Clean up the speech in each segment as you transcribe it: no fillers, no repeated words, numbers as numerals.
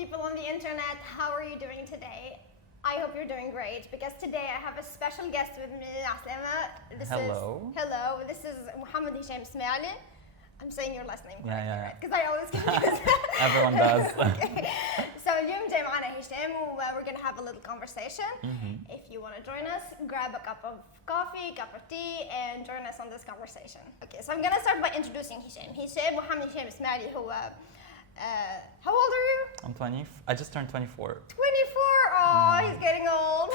people on the internet. How are you doing today? I hope you're doing great because today I have a special guest with me, Aslama. Hello. Hello. This is Hichem Smaali. I'm saying your last name correctly, yeah. right? Because I always confuse. Everyone does. Okay. So اليوم جاي معنا هشام we're gonna have a little conversation. If you want to join us, grab a cup of coffee, cup of tea, and join us on this conversation. Okay, so I'm gonna start by introducing Hichem. Hichem Smaali هو how old are you? I'm 20. I just turned 24. 24. Oh, he's getting old.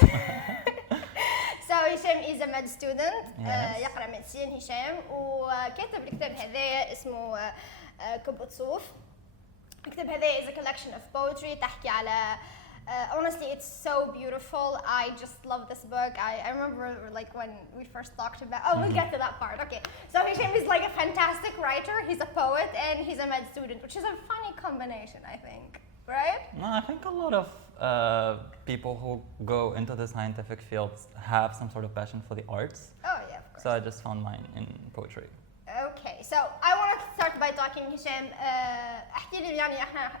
So Hichem is a med student. Yes. يقرأ ميديسين هشام وكاتب الكتاب هذا اسمه كبة صوف. الكتاب هذا is a collection of poetry تحكي على honestly it's so beautiful. I just love this book. I remember like when we first talked about we'll get to that part. Okay. So Hichem is like a fantastic writer. He's a poet and he's a med student, which is a funny combination, I think. Right? No, I think a lot of people who go into the scientific fields have some sort of passion for the arts. Oh yeah, of course. So I just found mine in poetry. Okay, so I want to start by talking هشام احكي لي يعني احنا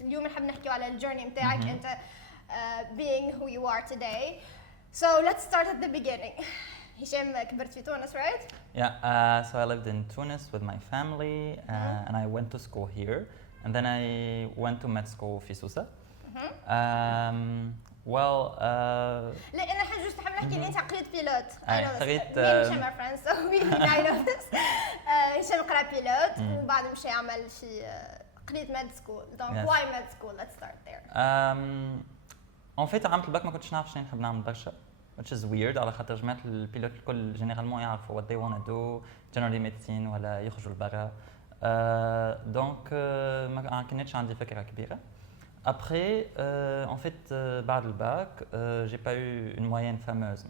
اليوم نحب نحكي على الجيرني متاعك انت being who you are today. So let's start at the beginning. هشام كبرت في تونس, right? Yeah, so I lived in Tunis with my family and I went to school here and then I went to med school في سوسة. لا انا حاجه جست حاب نحكي اللي انت قريت بيلوت. قريت هشام friends so we know this. هشام قرا بيلوت وبعد مشى يعمل شي قريت med school. Donc why med school? Let's start there. En fait عام الباك ما كنتش نعرف شنو نحب نعمل برشا. Which is weird على خاطر جماعة البيلوت الكل جينيرالمون يعرفوا what they want to do generally medicine ولا يخرجوا لبرا. Donc ما كانتش عندي فكرة كبيرة. Après, en fait, بعد le bac, j'ai pas eu une moyenne fameuse.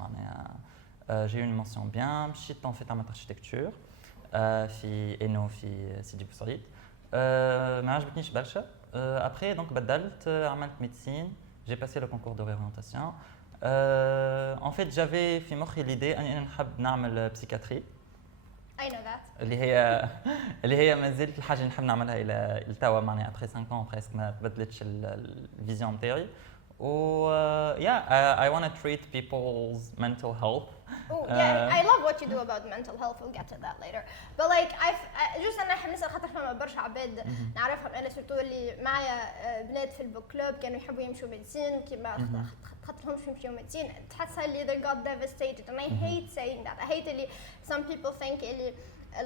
J'ai eu une mention bien. مشيت en fait en architecture في إنو في سيدي بوسعيد. ما عجبتنيش برشا. Après, donc بدلت عملت médecine. J'ai passé le concours de réorientation. En fait, j'avais في مخي l'idée أني نحب نعمل psychiatrie. I know that. اللي هي ما زالت الحاجه اللي نحب نعملها الى التوا معناها ابخي 5 ans بريسك ما تبدلتش الفيزيون نتاعي و I want to treat people's mental health. Oh yeah, I love what you do about mental health. We'll get to that later. But like just انا نحب نسال خاطر فما برشا عباد نعرفهم انا سورتو اللي معايا بنات في البوك كلوب كانوا يحبوا يمشوا ميديسين كيما خاطرهمش يمشوا ميديسين تحسها اللي they got devastated and I hate saying that. I hate اللي some people think اللي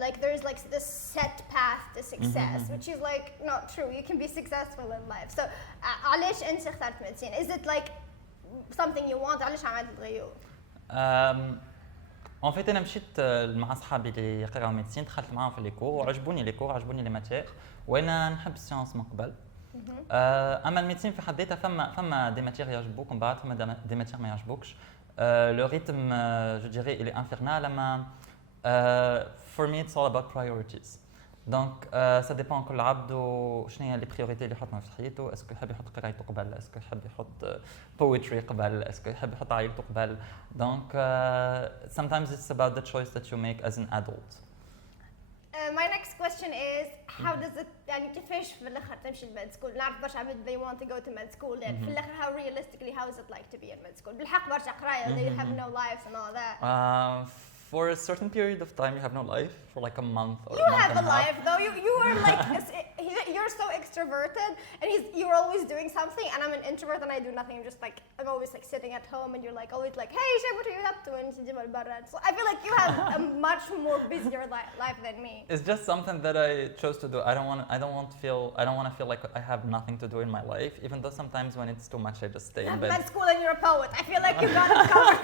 like there's like this set path to success which is like not true. You can be successful in life. So علاش انت اخترت ميديسين? Is it like something you want? علاش عملت الغيور؟ En fait انا مشيت مع اصحابي اللي يقراو ميديسين دخلت معاهم في لي كور وعجبوني لي كور عجبوني لي ماتير وانا نحب السيونس من قبل. اما الميديسين في حد ذاتها فما دي ماتير يعجبوك ومن بعد فما دي ماتير ما يعجبوكش. لو ريتم جو ديري il est infernal اما for me it's all about priorities. Donc ça dépend كل عبد وشنو هي لي بريوريتي اللي يحطهم في حياته. اسكو يحب يحط قرايته قبل اسكو يحب يحط poetry قبل اسكو يحب يحط عائلته قبل. Donc sometimes it's about the choice that you make as an adult. My next question is how does it يعني كيفاش في الاخر تمشي لميد سكول؟ نعرف برشا عباد they want to go to med school and في الاخر how realistically how is it like to be in med school؟ بالحق برشا قرايه they have no lives and all that. For a certain period of time, you have no life for like a month or you a month have and a a life half. though. You are like you're so extroverted and you're always doing something and I'm an introvert and I do nothing. I'm just like I'm always like sitting at home and you're like always like hey Shay, what are you up to? And so I feel like you have a much more busier life than me. It's just something that I chose to do. I don't want to feel like I have nothing to do in my life. Even though sometimes when it's too much, I just stay in bed. Med school and you're a poet. I feel like you got it covered.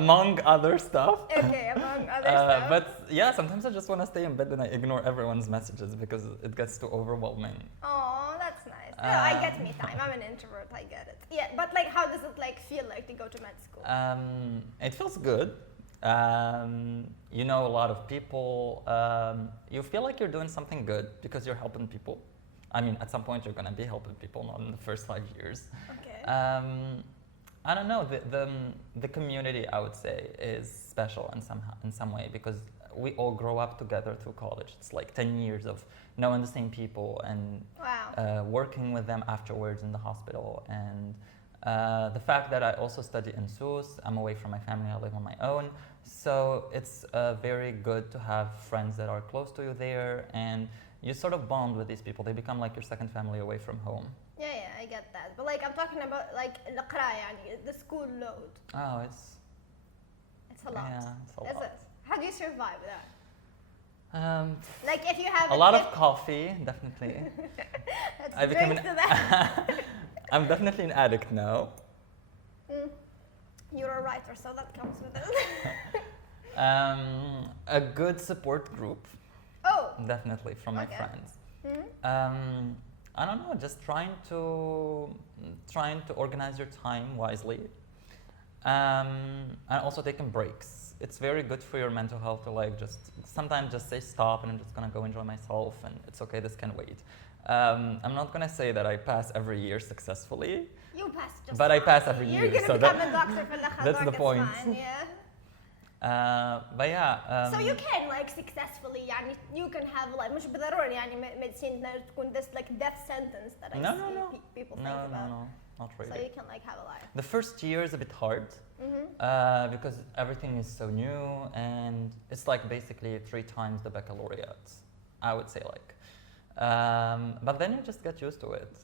Among other stuff. Okay, among other stuff. But yeah, sometimes I just want to stay in bed and I ignore everyone's messages because it gets too overwhelming. Oh, that's nice. No, I get me time. I'm an introvert. I get it. Yeah, but like, how does it like feel like to go to med school? It feels good. You know a lot of people. You feel like you're doing something good because you're helping people. I mean, at some point you're gonna be helping people, not in the first 5 years. Okay. I don't know. The community I would say is special in some way because we all grow up together through college. It's like 10 years of knowing the same people and Wow. working with them afterwards in the hospital. And the fact that I also study in Sousse, I'm away from my family, I live on my own. So it's very good to have friends that are close to you there, and you sort of bond with these people. They become like your second family away from home. Yeah, I get that. But like I'm talking about like القراءة يعني the school load. Oh, It's a lot. Yeah, it's a Is lot. it? How do you survive that? Um, Like if you have a lot of coffee, definitely. Let's I became drink to that. I'm definitely an addict now. You're a writer, so that comes with it. A good support group, Oh. definitely, from my Okay. friends. Mhm. I don't know, just trying to organize your time wisely, and also taking breaks. It's very good for your mental health to like just sometimes just say stop and I'm just gonna go enjoy myself and it's okay, this can wait. I'm not gonna say that I pass every year successfully, You pass just but I fine. pass every You're year, gonna so become a doctor for that's the point. Fine, yeah. But yeah. So you can like successfully يعني you can have like مش بالضرورة يعني medicine تكون this like death sentence that I No, see no, no. people think No, about. no, not So really. you can like have a life. The first year is a bit hard because everything is so new and it's like basically 3 times the baccalaureate, I would say like. But then you just get used to it.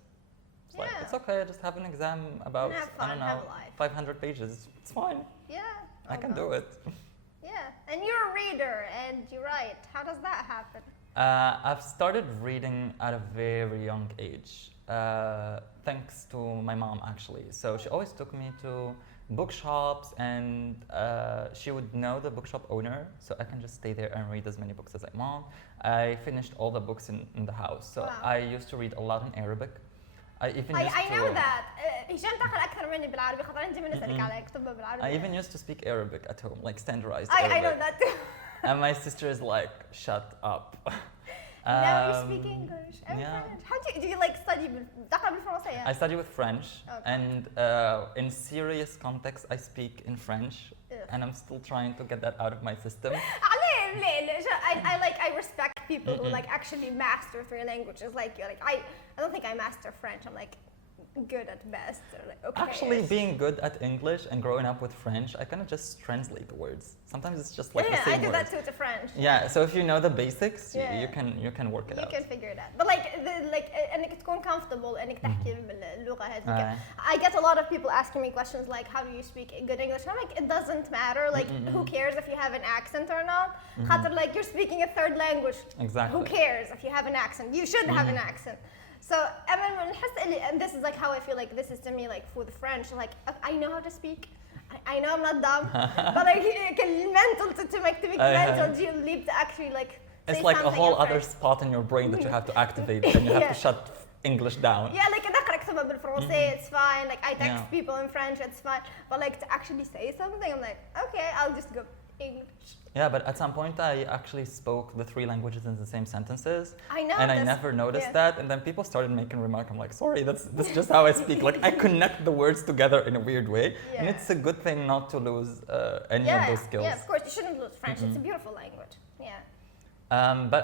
It's like, Yeah. it's okay, I just have an exam about, And have fun, I don't know, have a life. 500 pages. It's fine, Yeah. I can do it. Yeah, and you're a reader and you write. How does that happen? I've started reading at a very young age, thanks to my mom actually. So she always took me to bookshops and she would know the bookshop owner, so I can just stay there and read as many books as I want. I finished all the books in the house, so Wow. I used to read a lot in Arabic. I even used I know to, that. هشام تقرأ أكثر مني بالعربي خاطر أنت من نسألك على كتبها بالعربي. I even used to speak Arabic at home, like standardized I Arabic. know that too. And my sister is like, shut up. Now you speak English and yeah. French. How do you like study تقرأ بالفرنسية؟ I study with French, Okay. and in serious context, I speak in French, Ugh. and I'm still trying to get that out of my system. ليه I respect people who like actually master 3 languages like you. Like I don't think I master French. I'm like good at best. Or like, okay. Actually, being good at English and growing up with French, I kind of just translate the words. Sometimes it's just like the I same do words. that too to French. Yeah, so if you know the basics, Yeah. you can work it You out. can figure it out. But like انك تكون comfortable انك تحكي باللغة هذيك. I get a lot of people asking me questions like how do you speak good English? And I'm like it doesn't matter. Like who cares if you have an accent or not? خاطر like you're speaking a 3rd language. Exactly. Who cares if you have an accent? You should have an accent. So I mean نحس and this is like how I feel like this is to me like for the French like I know how to speak. I know I'm not dumb, but like mental to make mental you need to actually like It's say like a something whole in other French. spot in your brain that you have to activate, and you have to Yeah. shut English down. Yeah, like نقرأ كتبها بالفرنسي, it's fine. Like I text Yeah. people in French, it's fine. But like to actually say something, I'm like, okay, I'll just go English. Yeah, but at some point I actually spoke the 3 languages in the same sentences. I know. And I never noticed yeah. that, and then people started making remarks. I'm like, sorry, that's just how I speak. Like I connect the words together in a weird way, and Yeah. it's a good thing not to lose any of those skills. Yeah, of course, you shouldn't lose French. It's a beautiful language. Yeah. But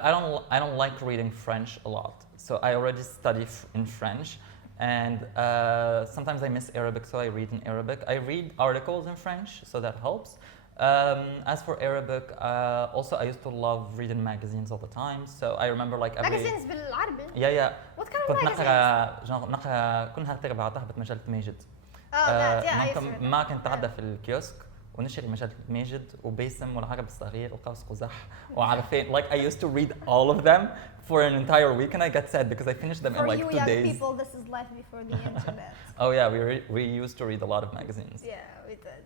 I don't like reading French a lot, so I already study in French, and sometimes I miss Arabic, so I read in Arabic. I read articles in French, so that helps. As for Arabic, also I used to love reading magazines all the time. So I remember like every Magazines بالعربي. yeah. What kind of كنت magazines? نقرا كل نهار تربع تهبط مجلة ماجد. Oh, that, yeah, I used to read ما that. كنت تعدى في الكيوسك ونشري مجلة ماجد وباسم والعرب الصغير وقوس قزح وعرفين. Like I used to read all of them for an entire week, and I get sad because I finished them in For like you 2 young days. people, this is life before the internet. Oh yeah, we used to read a lot of magazines. Yeah, we did.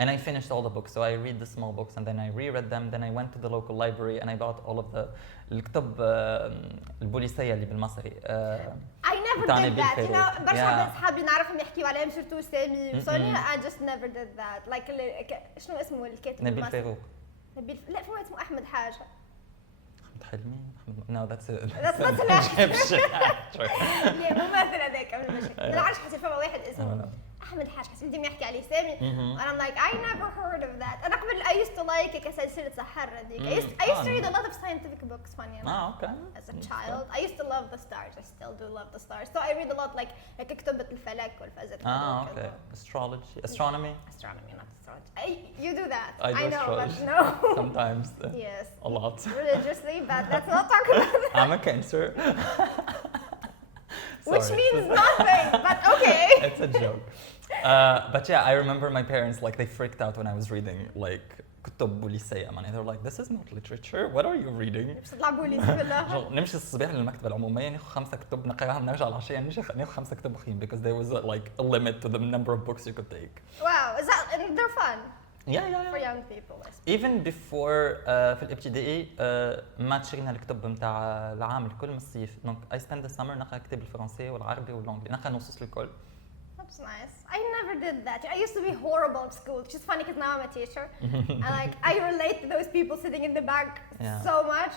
And I finished all the books, so I read the small books and then I reread them. Then I went to the local library and I bought all of الكتب البوليسية اللي بالمصري. I never بتاع did نبيل that. You فاروق. know, برشا Yeah. من صحابي نعرفهم يحكيوا عليهم سورتو سامي وسونيا. I just never did that. Like شنو اسمه الكاتب نبيل المصري؟ فاروق. نبيل لا فما اسمه أحمد حاجة. أحمد حلمي. No, that's it. That's not an actor. Egyptian actor. يا ممثل هذاك من المشهد. ما نعرفش حتى فما واحد I don't اسمه know. أحمد حاج حسيت بدي يحكي على سامي and I'm like I never heard of that أنا قبل I used to like كسلسلة سحر هذيك I used to read a lot of scientific books funny enough okay. as a child I used to love the stars I still do love the stars so I read a lot like كتب الفلك والفزر okay. Astronomy not astrology you do that I do know astrology. but no Sometimes yes a lot religiously but let's not talk about that I'm a Cancer which means nothing but okay it's a joke but yeah I remember my parents like they freaked out when I was reading like كتب وليسية man they're like this is not literature what are you reading مش تلعبوا لي بالله نمشي الصباح للمكتبة العمومية ناخذ 5 كتب نقراهم نرجع العشية ناخذ 5 كتب أخرين because there was like a limit to the number of books you could take wow is that and they're fun yeah for young people even before في الابتدائي ما تشرينا الكتب متاع العام الكل من الصيف donc I spend the summer نقرا كتاب الفرنسي والعربي والانجلي نقرا نصوص الكل That's nice. I never did that. I used to be horrible at school, which is funny because now I'm a teacher. And like I relate to those people sitting in the back Yeah. so much.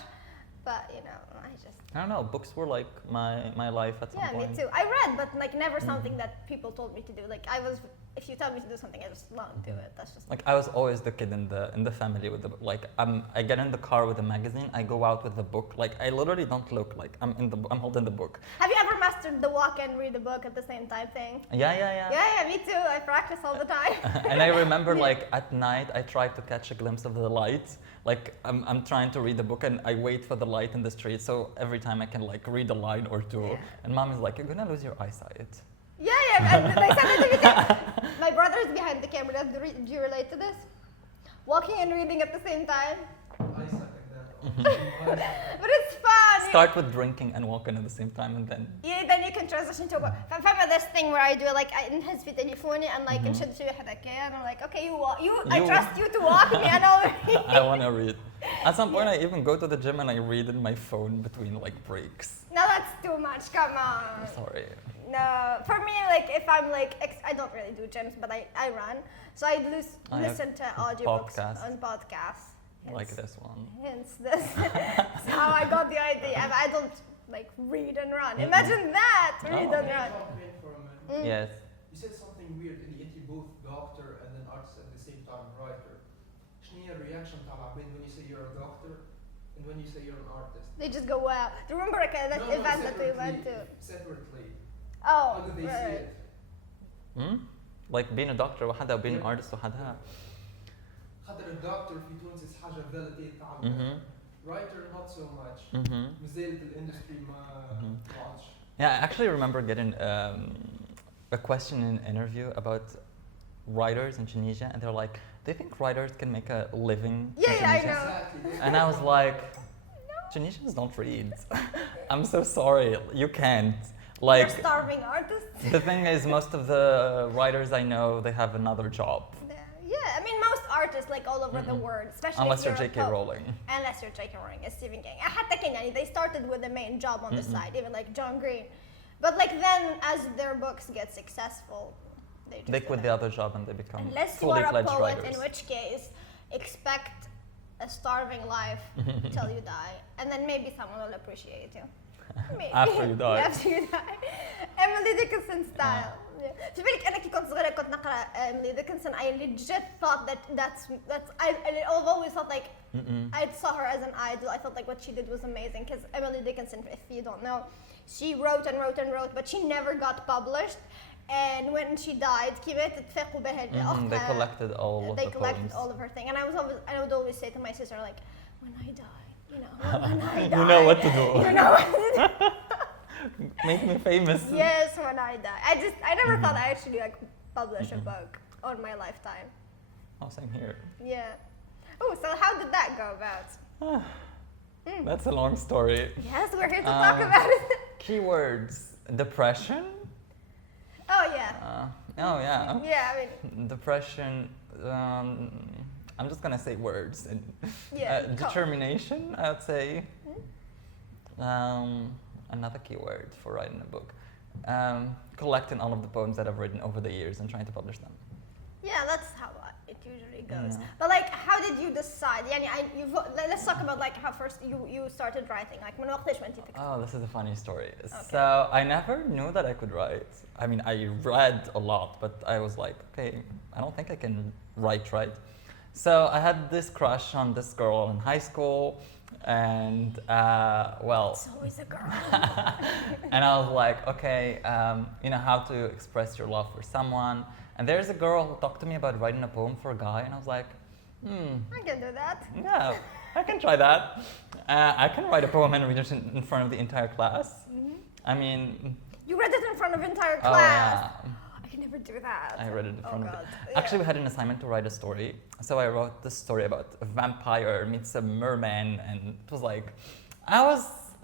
But you know, I don't know, books were like my life at some point. me too. I read, but like never something that people told me to do. Like if you tell me to do something, I just won't do it. That's just Like I was always the kid in the family with the book. Like I get in the car with a magazine, I go out with the book. Like I literally don't look like I'm holding the book. Have you ever mastered the walk and read a book at the same time thing? Yeah, me too. I practice all the time. And I remember like at night I try to catch a glimpse of the light. Like I'm trying to read the book and I wait for the light in the street so every time I can like read a line or two. And mom is like, you're gonna lose your eyesight. Yeah, and they said it to me. My brother is behind the camera. Do you relate to this? Walking and reading at the same time. I suck at that. But it's fun. Start with drinking and walking at the same time and then Then you can transition to فاهمة this thing where I do like I نهز في تليفوني and like نشد شي واحد هكايا and I'm like okay you walk I trust you to walk me and I'll read. I want to read. At some point I even go to the gym and I read in my phone between like breaks. No, that's too much. Come on. Sorry. No, for me, like if I'm like I don't really do gyms, but I run, so I listen to audiobooks on podcasts. Like this one. Hence this. That's how I got the idea. I don't like read and run. Imagine that, read and run. Yes. You said something weird اللي انت both doctor and an artist at the same time writer. شنو هي الرياكشن تاع العباد when you say you're a doctor and when you say you're an artist? They just go wow. Do you remember like, that event that we went to? Separately. Oh, How do they see it? Like being a doctor وحدها being an artist وحدها. خاطر الدكتور في تونس حاجة validated تعمل. Writer not so much. مازالت الاندستري ما طلعتش. Yeah, I actually remember getting a question in an interview about writers in Tunisia, and they're like, "Do you think writers can make a living?" Yeah, in I Tunisia? know. Exactly. And I was like, Tunisians don't read. I'm so sorry, you can't. Like, You're starving artists. the thing is, most of the writers I know, they have another job. Yeah, I mean most artists like all over the world, especially Unless if you're you're J.K. Rowling. Unless you're J.K. Rowling, as Stephen King. حتى كان they started with a main job on the side, even like John Green. But like then, as their books get successful, They quit the other job and they become unless you fully are a fledged poet, writers. in which case expect a starving life till you die, and then maybe someone will appreciate you. Maybe. After you die. After you die. Emily Dickinson style. في بالك أنا كي كنت صغيرة كنت نقرأ Emily Dickinson. I legit thought that's I've always thought like I saw her as an idol. I thought like what she did was amazing because Emily Dickinson, if you don't know, she wrote and wrote and wrote, but she never got published. And when she died, كيف تتفقوا بها They collected all of they the collected poems. all of her thing, and I would always say to my sister like, when I die, you know, when I die, You know what to do. You know what to do. Make me famous. Yes, when I die. I never thought I actually like publish a book on my lifetime. Oh, same here. Yeah. Oh, so how did that go about? That's a long story. Yes, we're here to talk about it. Keywords. Depression. Oh yeah. Oh yeah. Yeah, I mean. Depression. I'm just gonna say words. Yeah. Determination. I'd say. Another keyword for writing a book. Collecting all of the poems that I've written over the years and trying to publish them. Yeah, that's how it usually goes. Yeah. But like, how did you decide? Let's talk about like how first you started writing. Like, من وقتش وانتي تكتب. Oh, this is a funny story. So I never knew that I could write. I mean, I read a lot, but I was like, okay, I don't think I can write right. So I had this crush on this girl in high school, and well. It's always a girl. And I was like, okay, you know how to express your love for someone. And there's a girl who talked to me about writing a poem for a guy, and I was like, I can do that. yeah, I can try that. I can write a poem and read it in front of the entire class. I mean, You read it in front of entire oh class. yeah, I can never do that. I read it in front of God. it. Actually, we had an assignment to write a story. So I wrote this story about a vampire meets a merman, and it was like, I was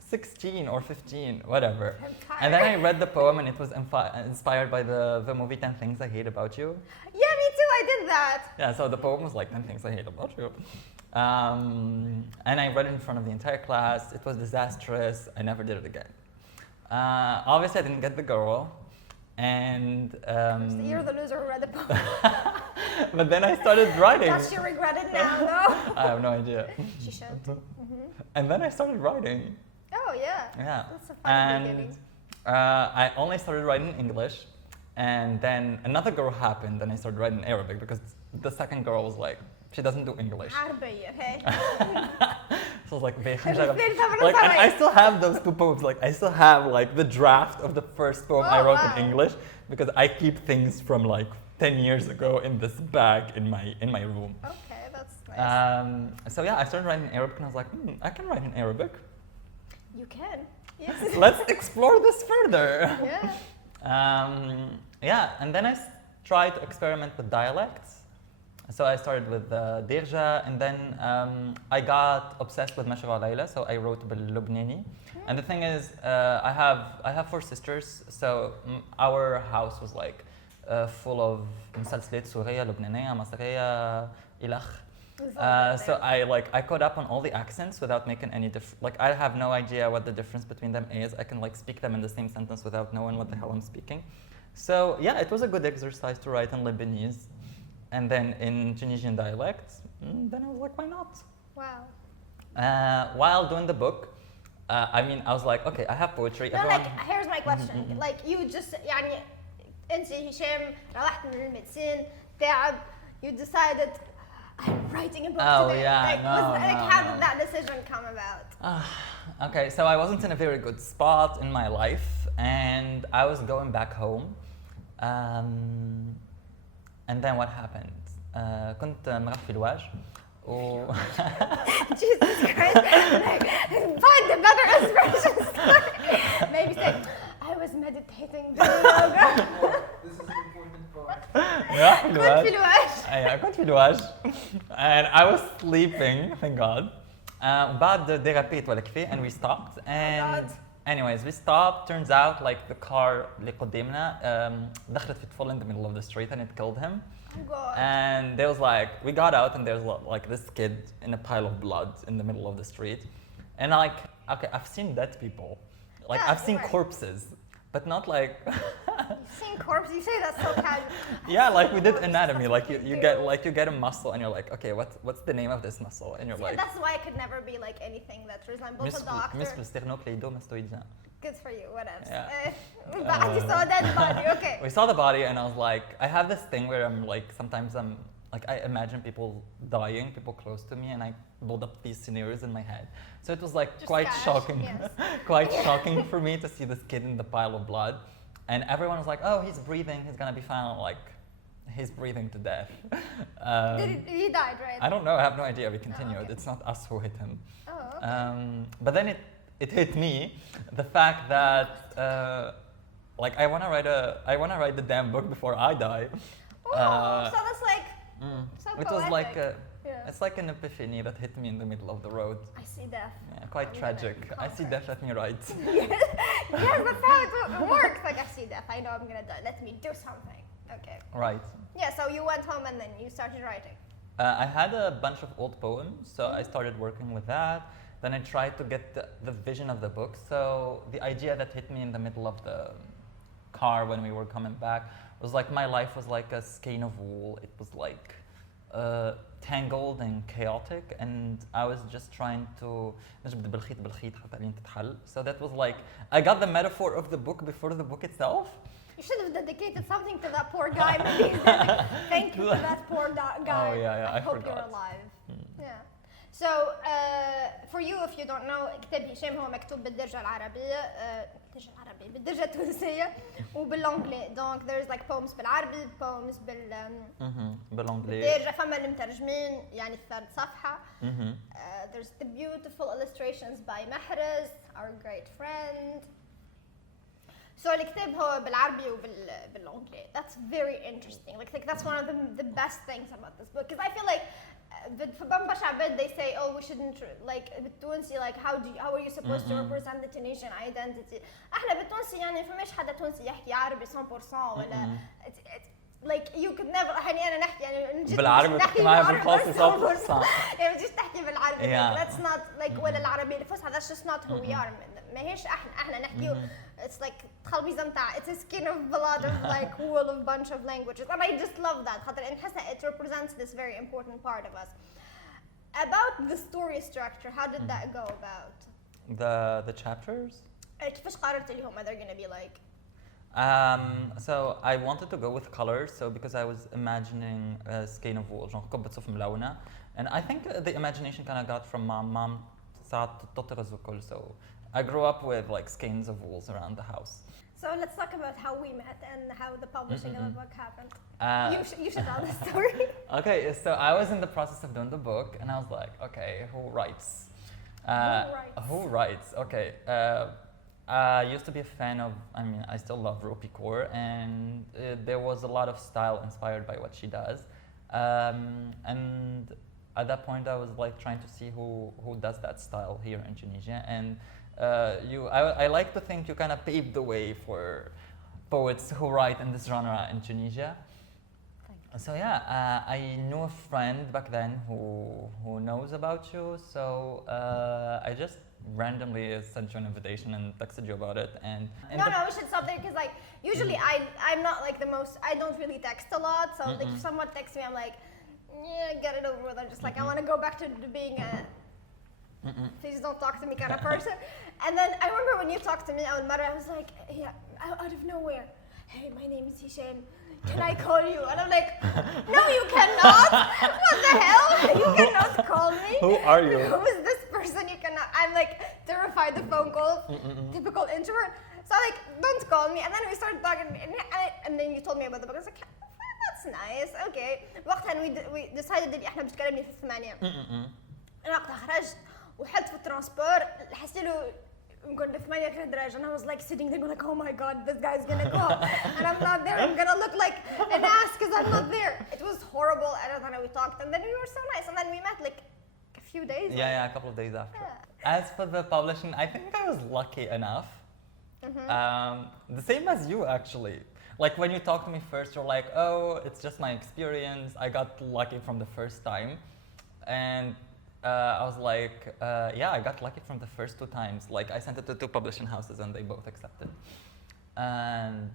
16 or 15, whatever. Vampire. And then I read the poem, and it was inspired by the movie 10 Things I Hate About You. Yeah, me too. I did that. Yeah, so the poem was like 10 Things I Hate About You. And I read it in front of the entire class. It was disastrous. I never did it again. Obviously, I didn't get the girl. And You're the loser who read the poem. but then I started writing. Does she regret it now, though? I have no idea. She should. And then I started writing. Oh, yeah. Yeah. That's a fun beginning. I only started writing in English, and then another girl happened, and I started writing in Arabic because the second girl was like, she doesn't do English. عربية, hey. So I was like, "Okay, الاثنين طبعاً like, and I صحيح. still have those two poems. Like, I still have like the draft of the first poem I Oh, wrote wow. in English because I keep things from like 10 years ago in this bag in my room. Okay, that's nice. So yeah, I started writing in Arabic, and I was like, I can write in Arabic. You can. Yes. Let's explore this further. Yeah. Yeah, and then I tried to experiment with dialects. So I started with Dirja, and then I got obsessed with Mashra Layla, so I wrote bil-Lubnani. And the thing is, I have 4 sisters, so our house was like full of مسلسلات سورية لبنانية مصرية إلخ. So I caught up on all the accents without making any difference. Like, I have no idea what the difference between them is. I can like speak them in the same sentence without knowing what the hell I'm speaking. So yeah, it was a good exercise to write in Lebanese and then in Tunisian dialects. Then I was like, why not? Wow. While doing the book, I mean, I was like, okay, I have poetry. No, Everyone- like, here's my question. Like, you just, يعني, أنت هشام رحت من الميدسين تعب. You decided, I'm writing a book Oh, today. yeah, Like, how did that decision come about? Okay, so I wasn't in a very good spot in my life, and I was going back home. And then what happened? كنت مرة في الواج. Jesus Christ. Like, find a better inspiration story. Maybe say, I was meditating during yoga. This is an important part. Yeah, في كنت الواج. في الواج. I كنت في الواج. And I was sleeping, thank God. بعد ديرابيت ولا كيفي, and we stopped. And anyways, we stopped. Turns out like the car اللي قدامنا دخلت في طفل in the middle of the street, and it killed him. Oh God. And there was like, we got out, and there's like this kid in a pile of blood in the middle of the street. And like, okay, I've seen dead people. Like, Yeah, I've seen sure. corpses, but not like, You've seen corpse, you say that so casual. yeah, like we did anatomy. Like you get a muscle, and you're like, okay, what's the name of this muscle? And you're Yeah, like, that's why I could never be like anything that resembles a doctor. muscle sternocleidomastoidien. Good for you, whatever. Yeah. But you saw a dead body, okay. We saw the body, and I was like, I have this thing where I'm like, sometimes I'm like, I imagine people dying, people close to me, and I build up these scenarios in my head. So it was like Just quite cash, shocking, yes. quite shocking for me to see this kid in the pile of blood, and everyone was like, oh, he's breathing, he's gonna be fine. Like, he's breathing to death. He died, right? I don't know, I have no idea. We continued. okay. It's not us who hit him. Oh, okay. But then it hit me, the fact that like I wanna write the damn book before I die. Oh, so that's like, so It was like poetic. Yeah. it's like an epiphany that hit me in the middle of the road. I see death. Yeah, quite I'm tragic. gonna I see conquer. death, let me write. Yes, yes, that's how it works. Like, I see death, I know I'm gonna die. Let me do something. Okay. Right. Yeah, so you went home and then you started writing. I had a bunch of old poems, so I started working with that. Then I tried to get the vision of the book. So the idea that hit me in the middle of the car when we were coming back was like, my life was like a skein of wool. It was like tangled and chaotic, and I was just trying to نجبد بالخيط حتى لين تتحل. So that was like I got the metaphor of the book before the book itself. You should have dedicated something to that poor guy. Maybe he's dead. Thank you to that poor guy. Oh yeah, I hope forgot. you're alive. Yeah. So for you, if you don't know, كتاب هشام هو مكتوب بالدرجة العربية بالدرجة التونسية وبالانجلي. Donc there's like poems بالعربي, poems بالانجلي. بالدرجة فما المترجمين يعني في ثالث صفحة. There's the beautiful illustrations by محرز, our great friend. So الكتاب هو بالعربي وبالانجلي. That's very interesting. Like that's one of the best things about this book, because I feel like في برشا عباد they say oh we shouldn't like بالتونسي like how are you supposed to represent the Tunisian identity. احنا بالتونسي يعني فماش حدا تونسي يحكي عربي 100% ولا like you could never يعني انا نحكي يعني بالعربي تحكي معي بالفصل 100%. يعني ما تجيش تحكي بالعربي that's not like ولا العربية الفصحى that's just not who we are. ماهيش احنا نحكيو it's like تخلبيزة متاع it's a skin of a lot of like wool of bunch of languages, and I just love that خاطر نحسها it represents this very important part of us. About the story structure, how did that go about? The chapters? كيفاش قررت اللي هما they're gonna be like? So I wanted to go with colors, so because I was imagining a skein of wool, genre قبة صوف ملونة, and I think the imagination kind of got from my mom. ساعات تطرز وكل, so I grew up with like skeins of wools around the house. So let's talk about how we met and how the publishing of the book happened. You should tell the story. Okay, so I was in the process of doing the book, and I was like, okay, who writes? Who writes? Okay. I used to be a fan of, I mean, I still love Rupi Kaur, and there was a lot of style inspired by what she does. And at that point, I was like trying to see who does that style here in Tunisia. And I like to think you kind of paved the way for poets who write in this genre in Tunisia. So yeah, I knew a friend back then who knows about you. So I just randomly sent you an invitation and texted you about it. And no, we should stop there, because like usually I'm not like the most, I don't really text a lot. So like if someone texts me, I'm like, yeah, get it over with. I'm just like I want to go back to being a please don't talk to me kind of person. And then I remember when you talked to me, I was like, yeah, out of nowhere, hey, my name is Hichem. Can I call you? And I'm like, no, you cannot. What the hell? You cannot call me. Who are you? Who is this person? You cannot. I'm like terrified of phone calls. Typical introvert. So like, don't call me. And then we started talking, and then you told me about the book. I was like, that's nice. Okay. وقتها we decided that احنا بنتكلمني في 8. أنا وقتها خرجت وحلت في الترانسبور حسيت له يمكن ب 8 درجة, and I was like sitting there like, oh my god, this guy's gonna call and I'm not there. I'm gonna look like an ass because I'm not there. It was horrible. And then we talked, and then we were so nice, and then we met like a few days. Yeah, a couple of days after. Yeah. As for the publishing, I think I was lucky enough. The same as you actually. Like when you talk to me first, you're like, oh, it's just my experience. I got lucky from the first time. And I was like, yeah, I got lucky from the first 2 times. Like I sent it to 2 publishing houses and they both accepted. And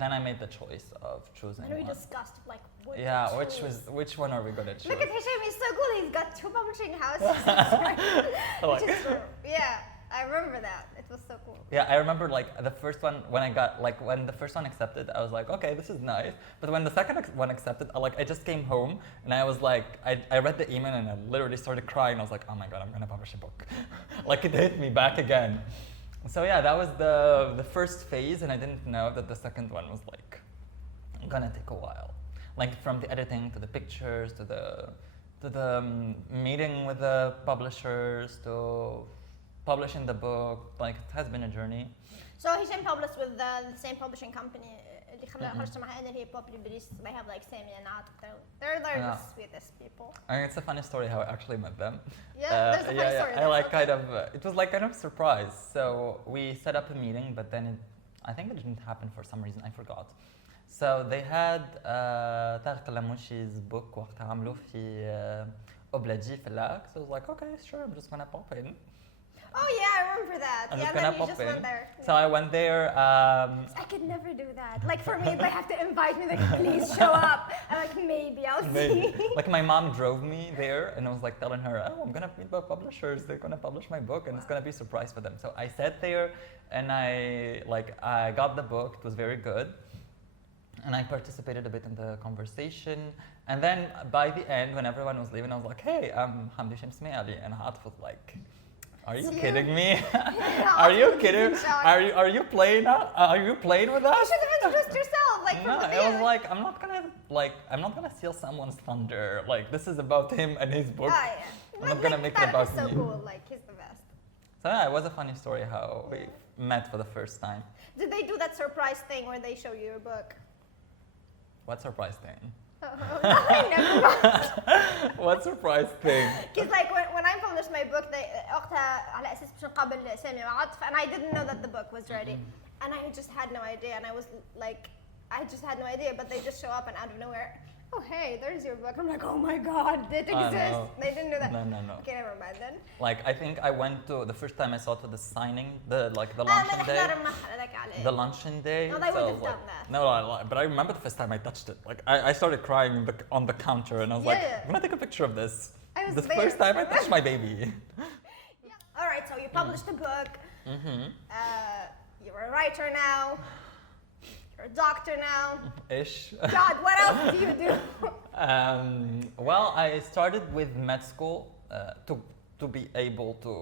then I made the choice of choosing and we one. discussed like what which one are we going to choose? Look at Hichem, he's so cool. He's got 2 publishing houses. Which is true. Yeah, I remember that. It was so cool. Yeah, I remember like the first one when the first one accepted, I was like, okay, this is nice. But when the second one accepted, I just came home and I was like, I read the email and I literally started crying. I was like, oh my god, I'm gonna publish a book. Like it hit me back again. So yeah, that was the first phase, and I didn't know that the second one was like gonna take a while. Like from the editing to the pictures to the meeting with the publishers to publishing the book. Like it has been a journey. So Hichem published with the same publishing company اللي خرجت معها أنا اللي هي Poppy Breeze. They have like Sami and Attafi. They're the sweetest people. I mean, it's a funny story how I actually met them. Yeah, there's a funny story. I like kind of it was like kind of a surprise. So we set up a meeting, but then I think it didn't happen for some reason. I forgot. So they had طارق اللاموشي's book وقتها عملوه في أوبلاجي في اللاك. So I was like, okay, sure, I'm just gonna pop in. Oh yeah, I remember that. I'm Yeah, just and gonna then you pop just in. went there. So I went there. I could never do that. Like for me, they have to invite me. Like, please show up. I'm like, maybe I'll Maybe. see. Like my mom drove me there, and I was like telling her, "Oh, I'm gonna meet the publishers. They're gonna publish my book, and it's gonna be a surprise for them." So I sat there, and I got the book. It was very good, and I participated a bit in the conversation. And then by the end, when everyone was leaving, I was like, "Hey, I'm Hichem Smaali," and Attafi was like, "Are you kidding me? Are you kidding? Are you playing? Are you playing with us?" You should have introduced yourself, like from No, the it was beginning. like I'm not gonna steal someone's thunder. Like this is about him and his book. Oh yeah. I'm not gonna make it about Tarek is so me. cool. Like he's the best. So yeah, it was a funny story how we met for the first time. Did they do that surprise thing where they show you your book? What surprise thing? Nothing, never mind. What surprise thing? Because like when I published my book, they وقتها على أساس باش نقابل سامي وعاطف, and I didn't know that the book was ready, and I just had no idea, and I was like, I just had no idea, but they just show up and out of nowhere, oh hey, there's your book. I'm like, oh my god, it exists. No. They didn't do that. No. Okay, never mind then. Like I think I went to the first time I saw it to the signing, the luncheon day. The luncheon day. No, they so would I have was done that. No, but I remember the first time I touched it. Like I started crying on the counter, and I was like, Yeah. I'm gonna take a picture of this. I was The there. first time I touched my baby. Yeah. All right, so you published a book. You're a writer now. You're a doctor now. Ish. God, what else do you do? Well, I started with med school to be able to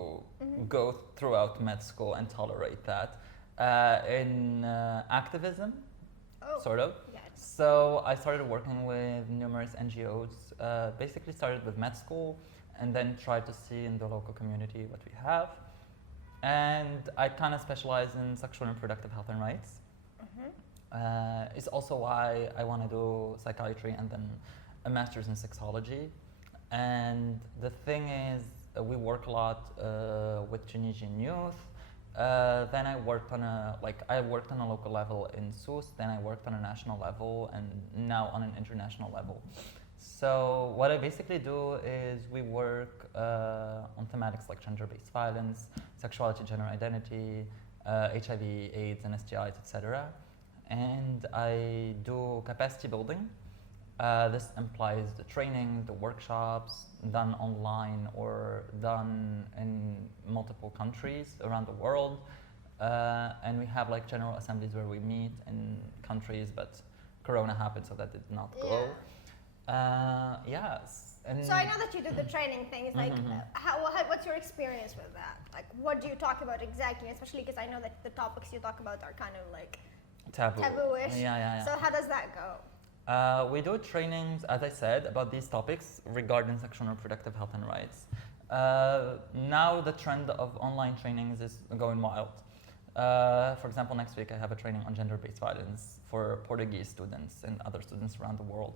go throughout med school and tolerate that in activism, sort of. Yeah. So I started working with numerous NGOs. Basically started with med school, and then tried to see in the local community what we have. And I kind of specialize in sexual and reproductive health and rights. It's also why I want to do psychiatry and then a master's in sexology. And the thing is, we work a lot with Tunisian youth. Then I worked on a local level in Sousse. Then I worked on a national level, and now on an international level. So what I basically do is we work on thematics like gender-based violence, sexuality, gender identity, HIV, AIDS, and STIs, etc. And I do capacity building. This implies the training, the workshops done online or done in multiple countries around the world. And we have like general assemblies where we meet in countries, but Corona happened, so that did not go. Yes. And So I know that you do the training thing. It's like, what's your experience with that? Like, what do you talk about exactly? Especially because I know that the topics you talk about are kind of like taboo-ish. Yeah. So how does that go? We do trainings, as I said, about these topics regarding sexual and reproductive health and rights. Now the trend of online trainings is going wild. For example, next week I have a training on gender-based violence for Portuguese students and other students around the world.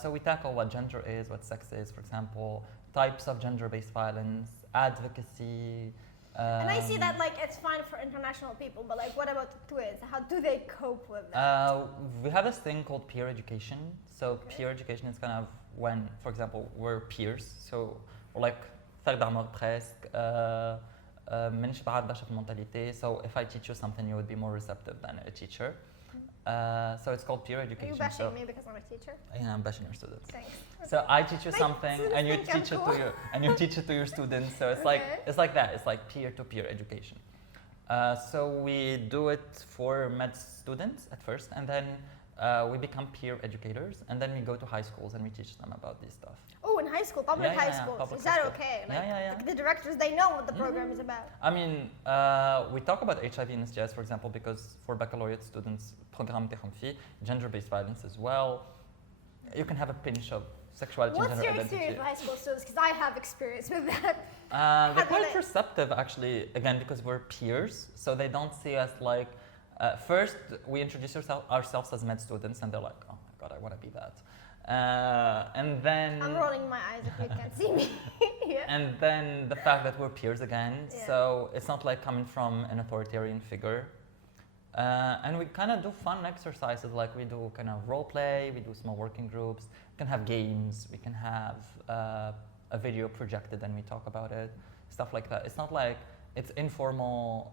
So we tackle what gender is, what sex is, for example, types of gender-based violence, advocacy. And I see that like it's fine for international people, but like what about the twins? How do they cope with that? We have this thing called peer education. So peer education is kind of when, for example, we're peers. So we're like فرق عمر presque. منش بعاد باشا في المنتاليتي. So if I teach you something, you would be more receptive than a teacher. So it's called peer Are education. you bashing so, me because I'm a teacher? Yeah, I'm bashing your students. Thanks. So I teach you My something, students and you think I'm teach it cool. to your students. So it's Okay. it's like that. It's like peer-to-peer education. So we do it for med students at first, and then we become peer educators, and then we go to high schools and we teach them about this stuff. Oh, in high school, public high schools. public Is high that school. okay? Like, Yeah. like the directors, they know what the program is about. I mean, we talk about HIV and STIs, for example, because for baccalaureate students, program تاعهم فيه gender-based violence as well. You can have a pinch of sexuality and What's gender your identity. experience with high school students? Because I have experience with that. They're How do quite they- receptive, actually, again, because we're peers, so they don't see us like. First, we introduce ourselves as med students, and they're like, "Oh my god, I want to be that." And then. I'm rolling my eyes if you can't see me. Yeah. And then the fact that we're peers again, Yeah. so it's not like coming from an authoritarian figure. And we kind of do fun exercises, like we do kind of role play, we do small working groups, we can have games, we can have a video projected and we talk about it, stuff like that. It's not like it's informal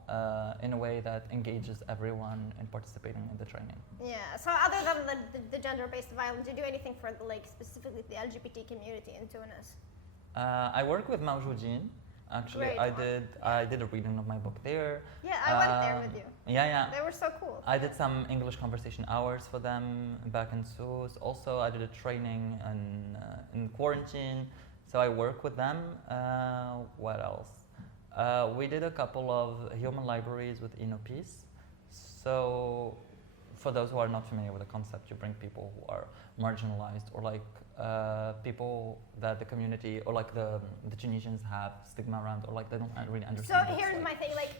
in a way that engages everyone in participating in the training. Yeah. So other than the gender-based violence, do you do anything for the, like specifically the LGBT community in Tunis? I work with Mawjoudin. Actually, Great. I did a reading of my book there. Yeah, I went there with you. Yeah. They were so cool. I did some English conversation hours for them back in Sousse. Also, I did a training in quarantine, so I work with them. What else? We did a couple of human libraries with Enopeace. So, for those who are not familiar with the concept, you bring people who are marginalized or like people that the community or like the Tunisians have stigma around or like they don't really So understand. here's my thing, like,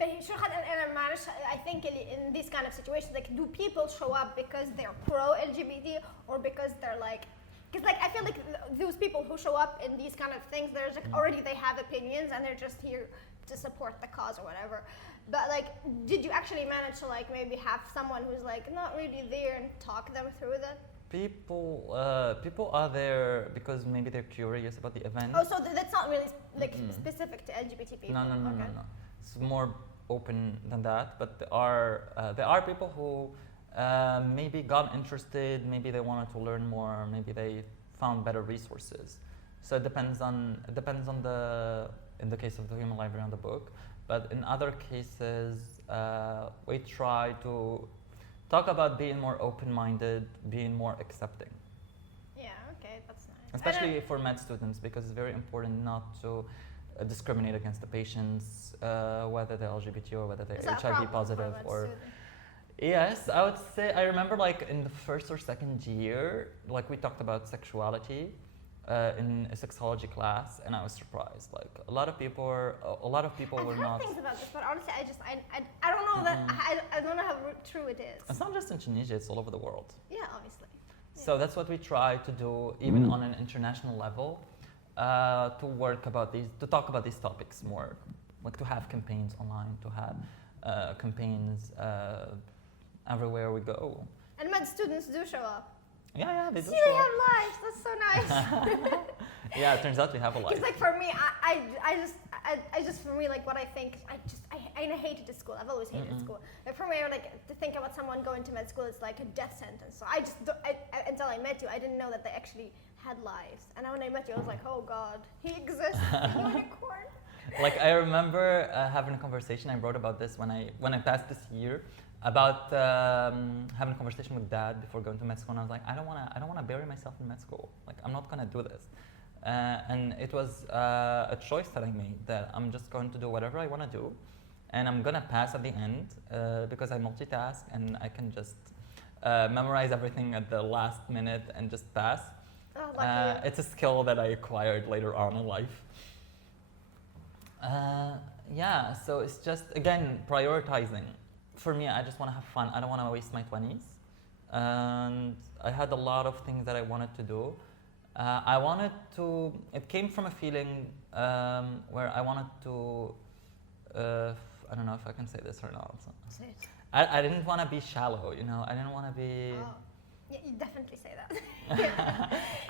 I think in these kind of situations, like, do people show up because they're pro-LGBT or because they're like, because like I feel like those people who show up in these kind of things, there's like already they have opinions and they're just here to support the cause or whatever. But like, did you actually manage to like maybe have someone who's like not really there and talk them through that? People are there because maybe they're curious about the event. Oh, so that's not really like specific to LGBT people. No. It's more open than that. But there are people who maybe got interested. Maybe they wanted to learn more. Maybe they found better resources. So it depends on the in the case of the human library on the book. But in other cases, we try to talk about being more open-minded, being more accepting. Yeah, okay, that's nice. Especially for med students, because it's very important not to discriminate against the patients, whether they're LGBT or whether they're HIV positive or. Yes, I would say I remember like in the first or second year, like we talked about sexuality in a sexology class, and I was surprised. Like a lot of people were I've not. heard things about this, but honestly, I don't know that I don't know how true it is. It's not just in Tunisia; it's all over the world. Yeah, obviously. Yeah. So that's what we try to do, even on an international level, to talk about these topics more, like to have campaigns online, to have campaigns everywhere we go. And med students do show up. Yeah, they do. See, they have lives. That's so nice. Yeah, it turns out we have a life. Because like for me, I just for me like what I think I hated school. I've always hated school. But for me, like to think about someone going to med school, it's like a death sentence. So until I met you, I didn't know that they actually had lives. And when I met you, I was like, oh God, he exists. Unicorn. Like I remember having a conversation. I wrote about this when I passed this year. About having a conversation with Dad before going to med school, and I was like, I don't want to bury myself in med school. Like, I'm not gonna do this. And it was a choice that I made that I'm just going to do whatever I want to do, and I'm gonna pass at the end because I multitask and I can just memorize everything at the last minute and just pass. Oh, lucky you. It's a skill that I acquired later on in life. Yeah, so it's just again prioritizing. For me, I just want to have fun. I don't want to waste my 20s. And I had a lot of things that I wanted to do. It came from a feeling where I wanted to, I don't know if I can say this or not. Say it. I didn't want to be shallow, you know? I didn't want to be... Oh. Yeah, you definitely say that.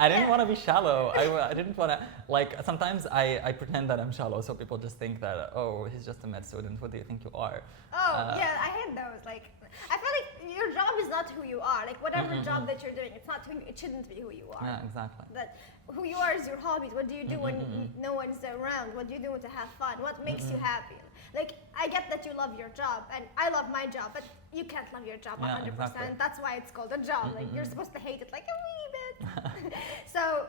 I didn't want to be shallow. I didn't want to, like, sometimes I pretend that I'm shallow, so people just think that, oh, he's just a med student. What do you think you are? Oh, yeah, I hate those. Like, I feel like your job is not who you are. Like, whatever job that you're doing, it shouldn't be who you are. Yeah, exactly. That who you are is your hobbies. What do you do when no one's around? What do you do to have fun? What makes you happy? Like, I get that you love your job, and I love my job, but you can't love your job 100%. Exactly. That's why it's called a job. Like, you're supposed to hate it like a wee bit. So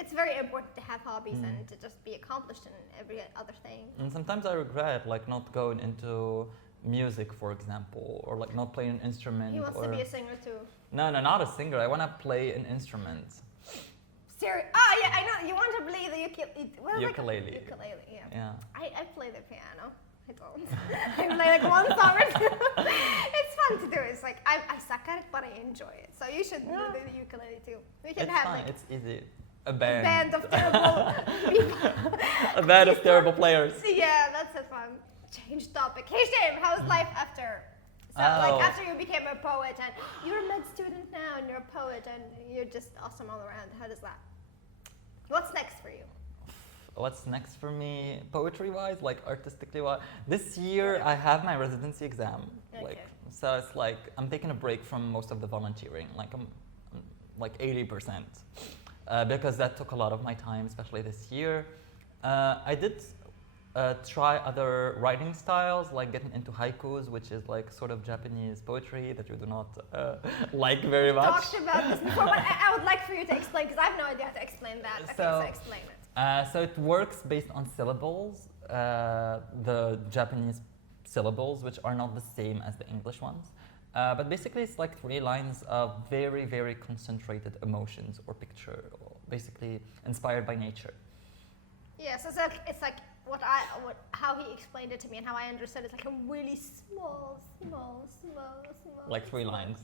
it's very important to have hobbies and to just be accomplished in every other thing. And sometimes I regret like not going into music, for example, or like not playing an instrument. He wants to be a singer too. No, not a singer. I want to play an instrument. Oh yeah, I know. You want to play the ukulele. Ukulele, yeah. I play the piano. I don't. I play like one song or two. It's fun to do. It's like I suck at it, but I enjoy it. So you should do the ukulele too. We can have fun. like it's easy. A band. A band of terrible people. A band of terrible players. Yeah, that's a fun. Change topic. Hichem, how's life after? So like after you became a poet and you're a med student now and you're a poet and you're just awesome all around. How does that? What's next for you? what's next for me, poetry-wise, like artistically-wise. This year, I have my residency exam. Okay. Like, so it's like I'm taking a break from most of the volunteering. Like I'm like 80%, because that took a lot of my time, especially this year. I did try other writing styles, like getting into haikus, which is like sort of Japanese poetry that you do not like very much. Talked about this before, but I would like for you to explain, because I have no idea how to explain that. Okay, so explain it. So it works based on syllables, the Japanese syllables, which are not the same as the English ones. But basically, it's like 3 lines of very, very concentrated emotions or picture, or basically inspired by nature. Yeah, so it's like how he explained it to me and how I understood it. It's like a really small. Like 3 lines.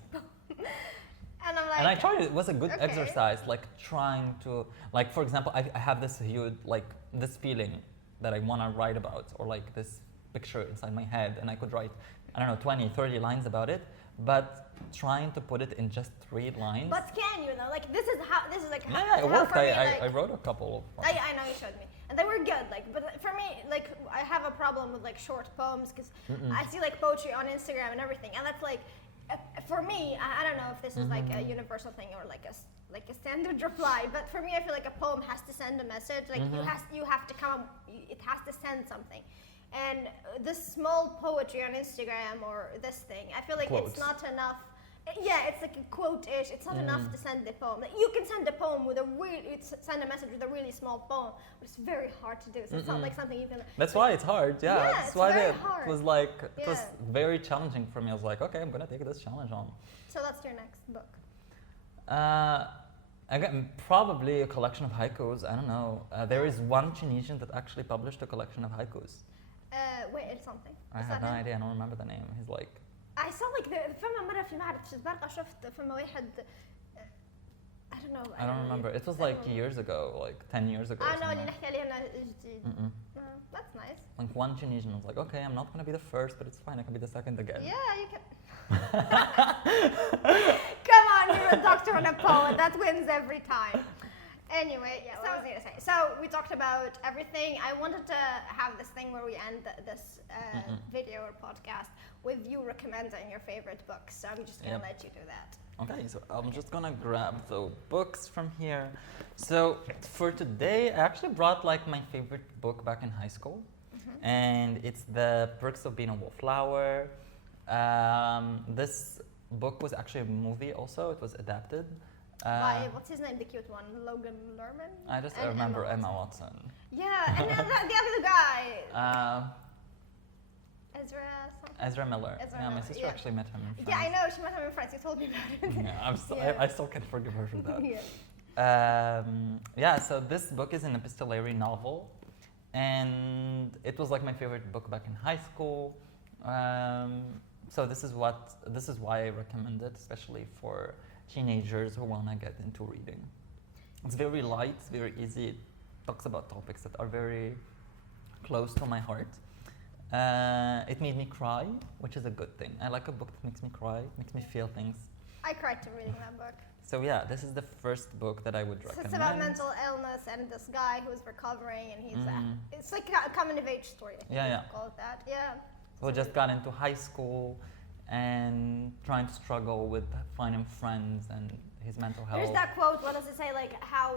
And I'm like. And I tried it. It was a good okay. exercise, like trying to, like for example, I have this huge, like this feeling that I want to write about, or like this picture inside my head, and I could write, I don't know, 20, 30 lines about it, but trying to put it in just 3 lines. But can you though? Like this is like how. Yeah, it how worked. for me, I wrote a couple of. I know you showed me, and they were good. Like, but for me, like I have a problem with like short poems because I see like poetry on Instagram and everything, and that's like, for me, I don't know if this is like a universal thing or like a standard reply, but for me, I feel like a poem has to send a message. Like you have to come, it has to send something. And this small poetry on Instagram or this thing, I feel like Quotes. It's not enough. Yeah, it's like a quote-ish. It's not enough to send the poem. Like, you can send a poem with send a message with a really small poem, but it's very hard to do. So it's not like something you can. That's why it's hard. Yeah, that's it's why very hard. it was like it was Yeah. very challenging for me. I was like, okay, I'm gonna take this challenge on. So that's your next book. Again, probably a collection of haikus. I don't know. There is one Tunisian that actually published a collection of haikus. Wait, it's something. I have no idea. I don't remember the name. He's like. I saw like فما مرة في معرض الزرقاء شفت فما واحد. I don't know. I don't remember. It was like years ago, like 10 years ago. I know اللي نحكي عليه أنا جديد. That's nice. Like one Tunisian was like, okay, I'm not gonna be the first, but it's fine. I can be the second again. Yeah, you can. Come on, you're a doctor and a poet. That wins every time. Anyway, yeah, what was I gonna say? So we talked about everything. I wanted to have this thing where we end this video or podcast with you recommending your favorite books. So I'm just gonna let you do that. Okay, so I'm just gonna grab the books from here. So for today, I actually brought like my favorite book back in high school, and it's The Perks of Being a Wallflower. This book was actually a movie also. It was adapted. By, what's his name, the cute one? Logan Lerman? I just remember Emma Watson. Yeah, and then the other guy. Ezra something? Ezra Miller. Ezra Yeah, my Miller, sister actually met him in France. Yeah, I know, she met him in France. You told me about it. Yeah, I still can't forgive her for that. Yeah. So this book is an epistolary novel, and it was like my favorite book back in high school. So this is why I recommend it, especially for teenagers who want to get into reading. It's very light, it's very easy. It talks about topics that are very close to my heart. It made me cry, which is a good thing. I like a book that makes me cry, makes me feel things. I cried to reading that book. So yeah, this is the first book that I would recommend. It's about mental illness and this guy who's recovering, and he's it's like a coming of age story. I think Yeah. call it that. Yeah. Who just got into high school and trying to struggle with finding friends and his mental health. There's that quote. What does it say? Like how?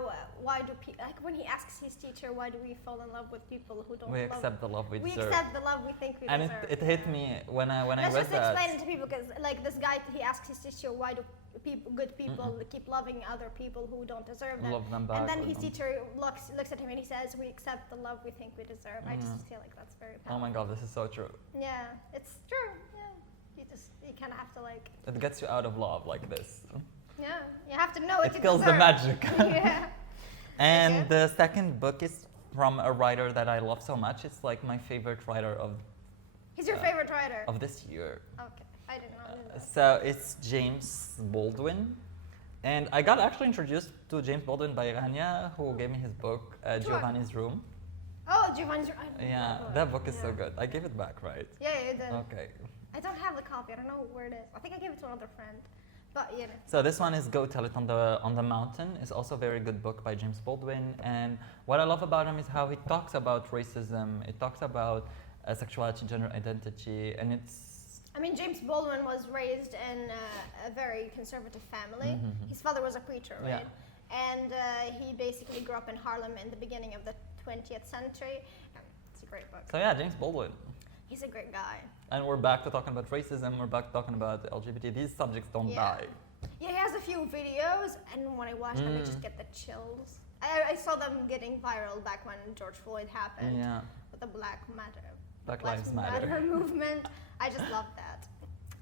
Why do people? Like when he asks his teacher, why do we fall in love with people who don't? We accept the love we deserve. We accept the love we think we and deserve. it hit me when I read that. Let's just explain it to people, because like this guy, he asks his teacher, why do good people keep loving other people who don't deserve them? Love them back. And then his teacher looks at him and he says, we accept the love we think we deserve. I just feel like that's very powerful. Oh my God, this is so true. Yeah, it's true. Yeah, you kind of have to like. It gets you out of love like this. Yeah, you have to know what you kills deserve. the magic. Yeah. And the second book is from a writer that I love so much. It's like my favorite writer of. He's your favorite writer. Of this year. Okay, I didn't know. So it's James Baldwin, and I got actually introduced to James Baldwin by Rania, who gave me his book Giovanni's Room. Oh, Giovanni's Room. Yeah, that book is so good. I gave it back, right? Yeah, you did. Okay. I don't have the copy. I don't know where it is. I think I gave it to another friend. But you know. So this one is Go Tell It on the Mountain. It's also a very good book by James Baldwin. And what I love about him is how he talks about racism. It talks about sexuality, gender identity, and it's. I mean, James Baldwin was raised in a very conservative family. Mm-hmm. His father was a preacher, right? Yeah. And he basically grew up in Harlem in the beginning of the 20th century. It's a great book. So yeah, James Baldwin. He's a great guy. And we're back to talking about racism. We're back to talking about LGBT. These subjects don't die. Yeah, he has a few videos, and when I watch them, I just get the chills. I saw them getting viral back when George Floyd happened with the Black Lives Matter movement. I just love that.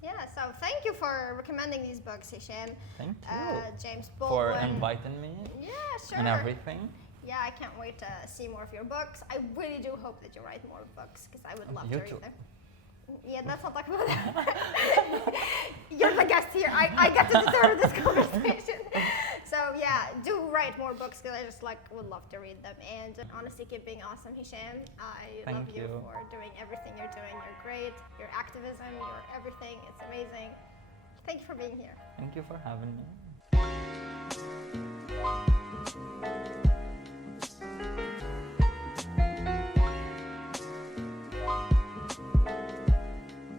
Yeah, so thank you for recommending these books, Hichem. Thank you. James Baldwin. For inviting me. Yeah, sure. And everything. Yeah, I can't wait to see more of your books. I really do hope that you write more books because I would love to read them. Yeah, let's not talk about that. You're the guest here. I get to determine this conversation. So yeah, do write more books because I just would love to read them. And honestly, keep being awesome, Hichem. I love you for doing everything you're doing. You're great. Your activism, your everything. It's amazing. Thank you for being here. Thank you for having me.